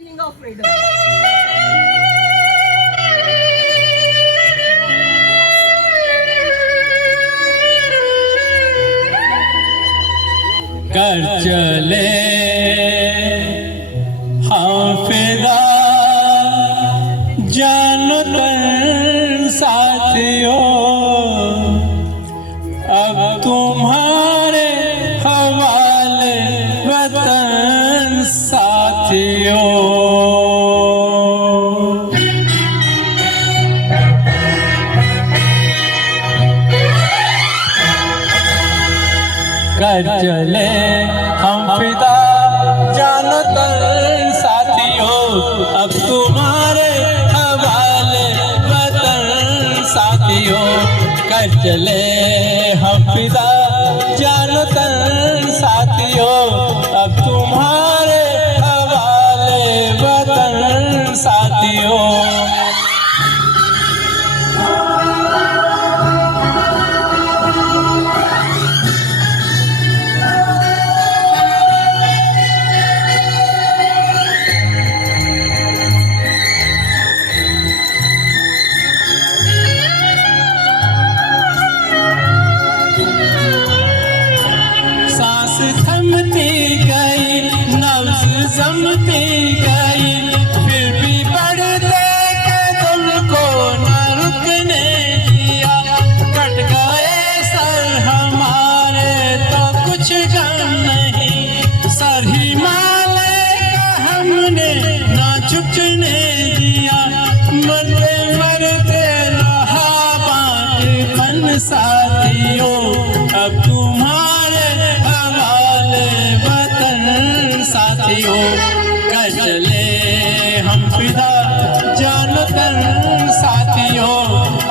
feeling of freedom. कर चले हम फिदा जानतर साथियों, अब तुम्हारे हवाले वतन साथियों। कर चले हम फिदा जानतर साथियों, अब तुम्हारे हवाले वतन साथियों। कर चले हम फिदा जानतर साथियों, अब तुम्हारे हवाले वतन साथियों। थमती गई नब्ज़ जमती गई, फिर भी बढ़ते कदम को न रुकने दिया। कट गए सर हमारे तो कुछ गम नहीं, सर हिमालय का हमने न झुकने दिया। मरते मरते रहा बाँकीपन साथियों, अब तुम्हारे साथियों। कर चले हम फिदा जानतर साथियों,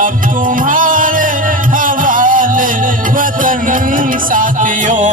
अब तुम्हारे हवाले वतन साथियों।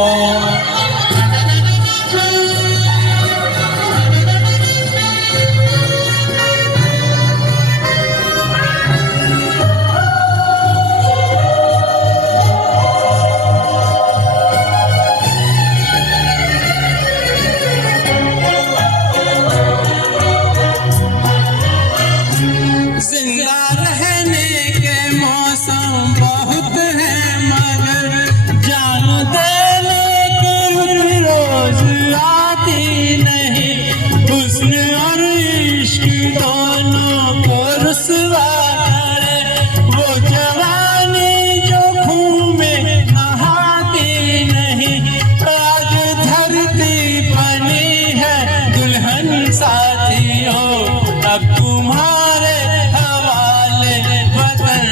अब तुम्हारे हवाले वतन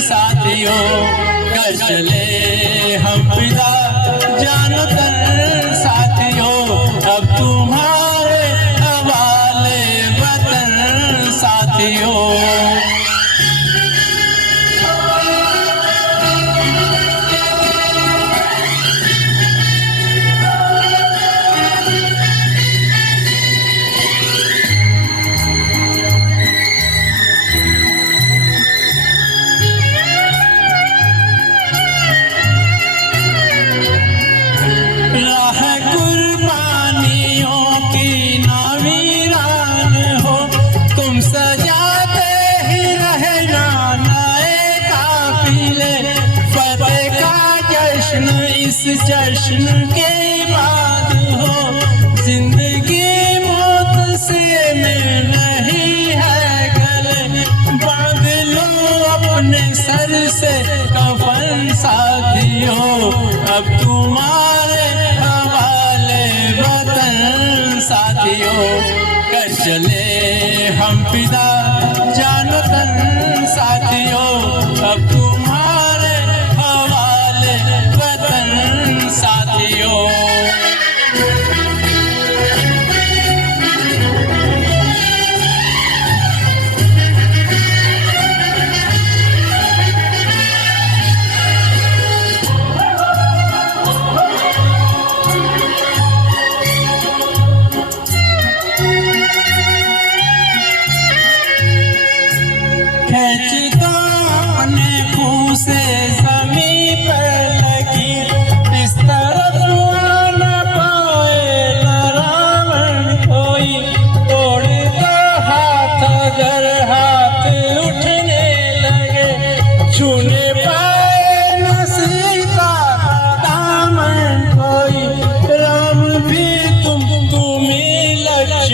साथियों। कर चले हम फिदा जानतर साथियों, अब तुम्हारे हवाले वतन साथियों। सजाते ही रहना नए काफिले, फतेह का जश्न इस जश्न के बाद हो। जिंदगी मौत से मिल रही है गले, बांध लो अपने सर से कफन साथियों, अब तुम्हारे हवाले वतन साथियों। कर चले हम फिदा जानतर साथियों, अब तुम्हारे हवाले वतन साथियों। खींचता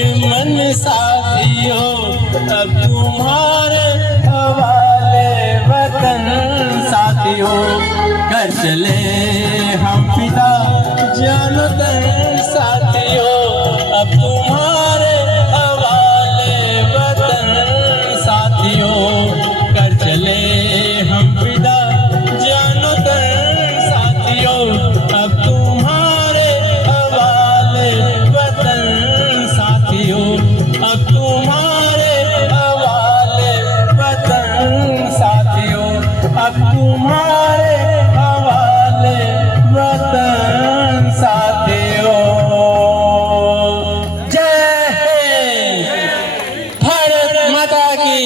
दुश्मन साथियों अब तुम्हारे हवाले वतन साथियों। कर चले हम फिदा जान तन साथियों अब तुम्हारे हवाले वतन साथियों। कर चले हम फिदा जान तन साथियों अब तुम्हारे हवाले वतन साथियों। अब तुम्हारे हवाले वतन साथियों। अब तुम्हारे हवाले वतन साथियों। जय हिंद, भारत माता की।